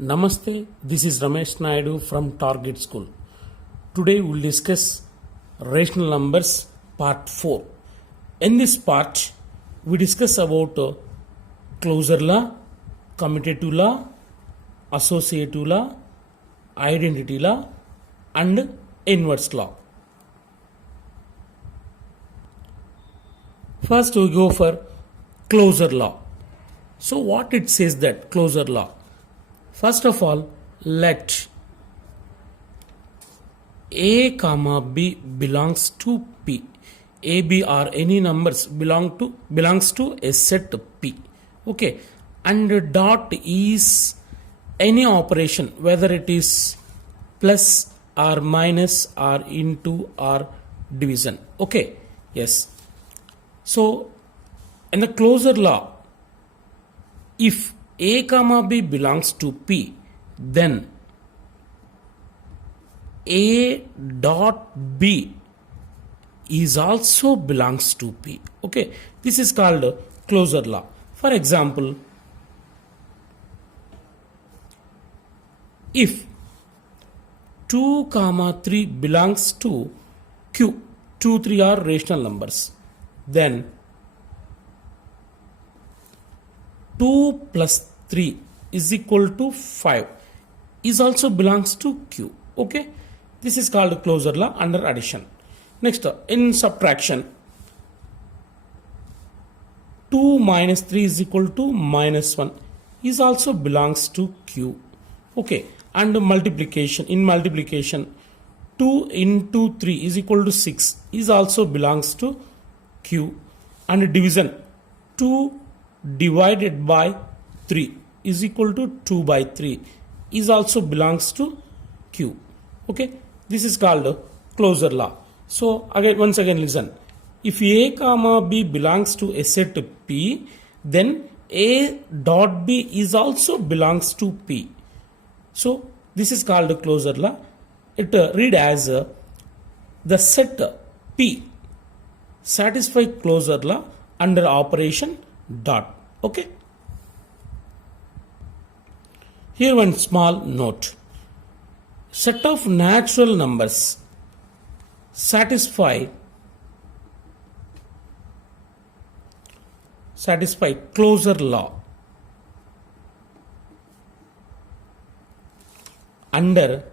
Namaste, this is Ramesh Naidu from Target School. Today we will discuss rational numbers part 4. In this part, we discuss about closure law, commutative law, associative law, identity law and inverse law. First we go for closure law. So what it says that closure law? First of all, let A comma B belongs to P. A, B or any numbers belongs to a set P. Okay, and dot is any operation, whether it is plus or minus or into or division. Okay, yes. So in the closure law, if A comma B belongs to P, then A dot B is also belongs to P. Okay, this is called closure law. For example, if 2 comma 3 belongs to Q, 2, 3 are rational numbers, then 2 plus 3 is equal to 5 is also belongs to Q. Okay, this is called closure law under addition. Next, in subtraction, 2 minus 3 is equal to minus 1 is also belongs to Q. Okay, and multiplication, in multiplication, 2 into 3 is equal to 6 is also belongs to Q. And division, 2 divided by 3 is equal to 2 by 3 is also belongs to Q. Okay, this is called closure law. So once again listen, if A comma B belongs to a set P, then A dot B is also belongs to P. So this is called closure law. It read as the set P satisfy closure law under operation dot. Okay, here one small note. Set of natural numbers satisfy closure law under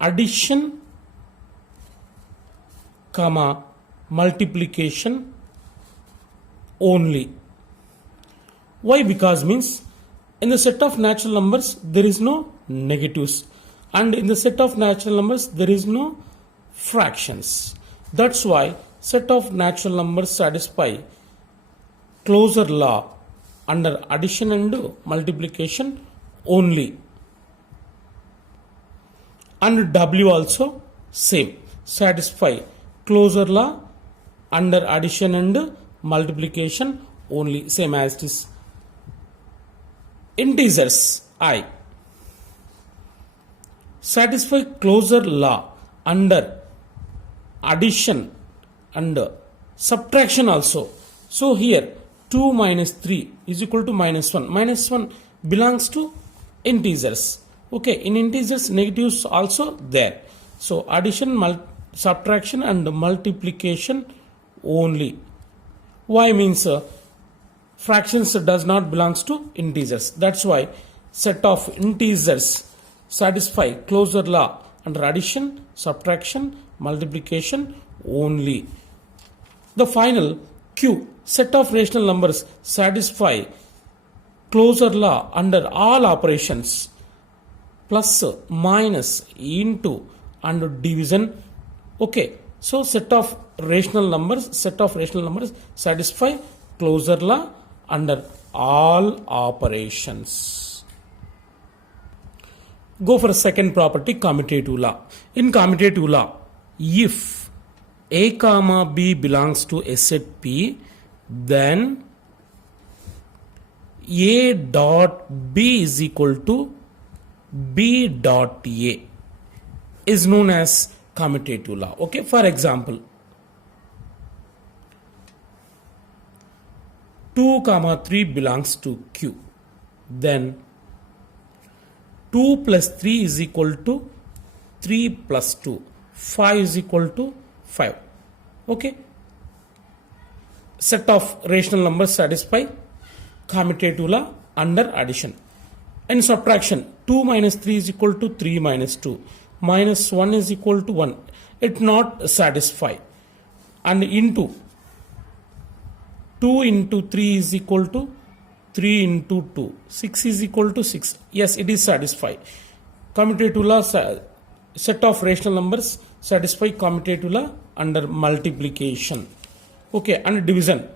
addition comma multiplication only. Why? Because means in the set of natural numbers there is no negatives, and in the set of natural numbers there is no fractions. That's why set of natural numbers satisfy closure law under addition and multiplication only. And W also same, satisfy closure law under addition and multiplication only, same as it is. Integers I satisfy closure law under addition and subtraction also. So here 2 minus 3 is equal to minus 1. Minus 1 belongs to integers. Okay, in integers negatives also there. So addition, subtraction and multiplication only. Why? Means fractions does not belongs to integers. That's why set of integers satisfy closure law under addition, subtraction, multiplication only. The final Q, set of rational numbers satisfy closure law under all operations, plus, minus, into and division. Okay, so set of rational numbers satisfy closure law under all operations. Go for a second property, commutative law. In commutative law, if A comma B belongs to a set P, then A dot B is equal to B dot A is known as commutative law. Okay, for example, 2 comma 3 belongs to Q. Then 2 plus 3 is equal to 3 plus 2. 5 is equal to 5. Okay. Set of rational numbers satisfy commutative law under addition. And subtraction, 2 minus 3 is equal to 3 minus 2. Minus 1 is equal to 1. It not satisfy. And into 2 into 3 is equal to 3 into 2. 6 is equal to 6. Yes, it is satisfied. Commutative law, set of rational numbers satisfy commutative law under multiplication. Okay, and division.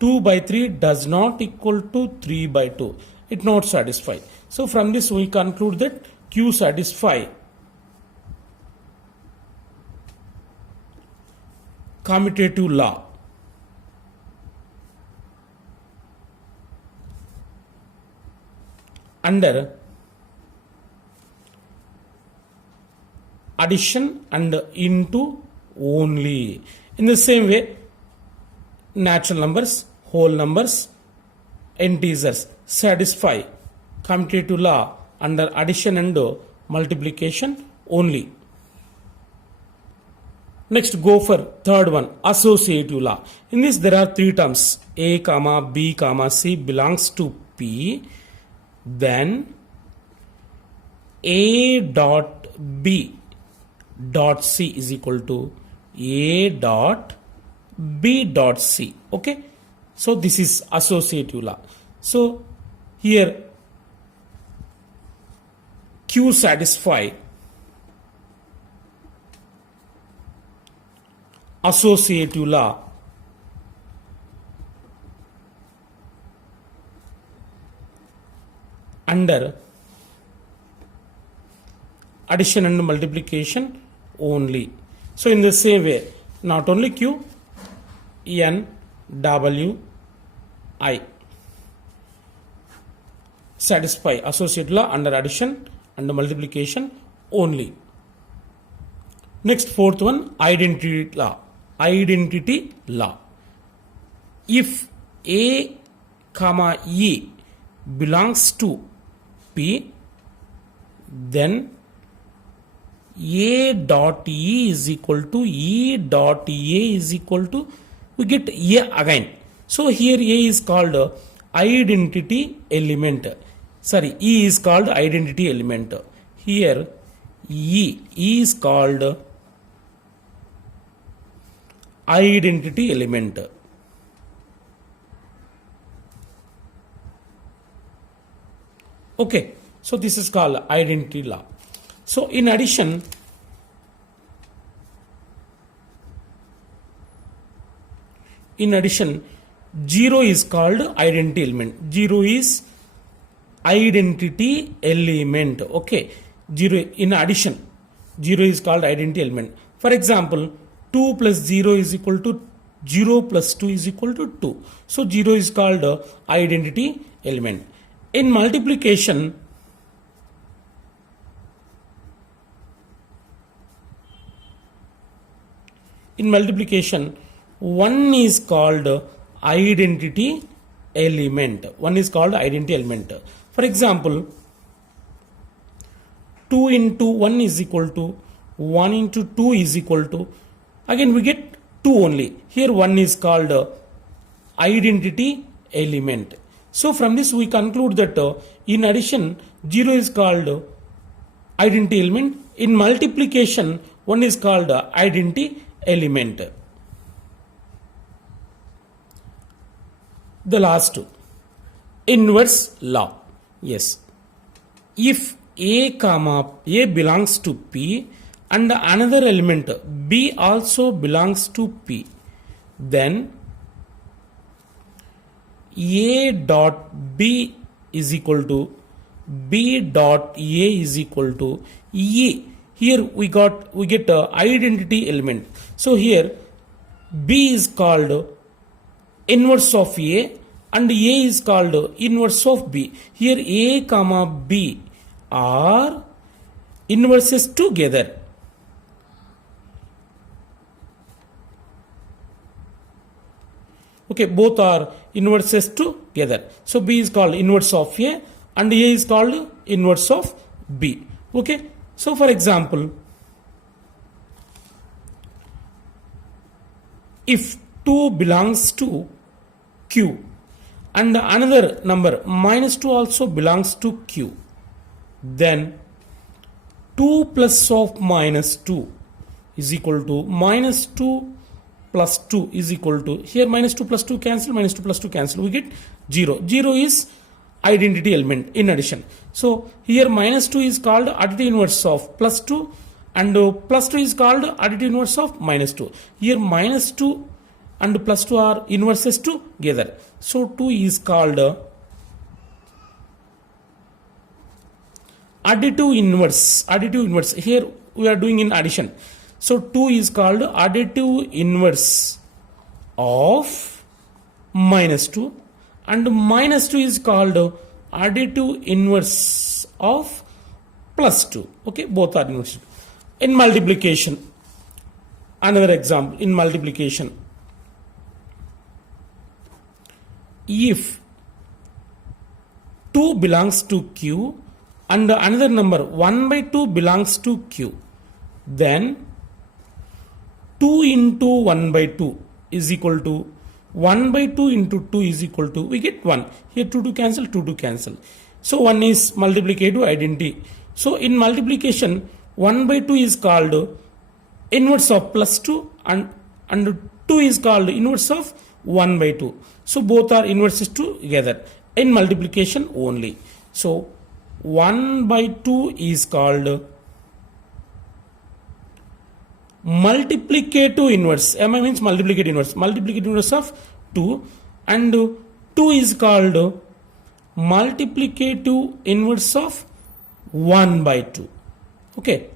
2 by 3 does not equal to 3 by 2. It not satisfy. So from this we conclude that Q satisfy commutative law. Under addition and into only. In the same way, natural numbers, whole numbers, integers satisfy commutative law under addition and multiplication only. Next, go for third one, associative law. In this there are three terms, A comma B comma C belongs to P. Then A dot B dot C is equal to A dot B dot C. Okay, so this is associative law. So here Q satisfy associative law under addition and multiplication only. So in the same way, not only Q, N, W, I satisfy associative law under addition and multiplication only. Next, fourth one, identity law. Identity law. If A comma E belongs to P, then A dot E is equal to E dot A is equal to, we get A again. So here A is called identity element. Sorry, E is called identity element. Here E is called identity element. Okay, so this is called identity law. So in addition, zero is called identity element. Zero is identity element. Okay, zero in addition, zero is called identity element. For example, 2 plus 0 is equal to 0 plus 2 is equal to 2. So 0 is called identity element. In multiplication, one is called identity element. One is called identity element. For example, 2 into 1 is equal to 1 into 2 is equal to, again we get 2 only. Here 1 is called identity element. So from this we conclude that in addition 0 is called identity element. In multiplication 1 is called identity element. The last, inverse law. Yes, if A comma A belongs to P and another element B also belongs to P, then A dot B is equal to B dot A is equal to E. Here we get identity element. So here B is called inverse of A and A is called inverse of B. Here A comma B are inverses together. Okay, both are inverses together. So B is called inverse of A and A is called inverse of B. Okay, so for example, if 2 belongs to Q and another number minus 2 also belongs to Q, then 2 plus of minus 2 is equal to minus 2 plus 2 is equal to, here minus 2 plus 2 cancel, minus 2 plus 2 cancel, we get 0. 0 is identity element in addition. So here minus 2 is called additive inverse of plus 2 and plus 2 is called additive inverse of minus 2. Here minus 2 and plus 2 are inverses together. So 2 is called additive inverse. Additive inverse. Here we are doing in addition. So 2 is called additive inverse of minus 2 and minus 2 is called additive inverse of plus 2. Okay, both are inverse. In multiplication, another example in multiplication. If 2 belongs to Q and another number 1 by 2 belongs to Q, then 2 into 1 by 2 is equal to 1 by 2 into 2 is equal to, we get 1. Here 2 to cancel, 2 to cancel. So 1 is multiplicative identity. So in multiplication, 1 by 2 is called inverse of plus 2 and 2 is called inverse of 1 by 2. So both are inverses together in multiplication only. So 1 by 2 is called multiplicative inverse. MI means multiplicative inverse. Multiplicative inverse of 2 and 2 is called multiplicative inverse of 1 by 2. Okay.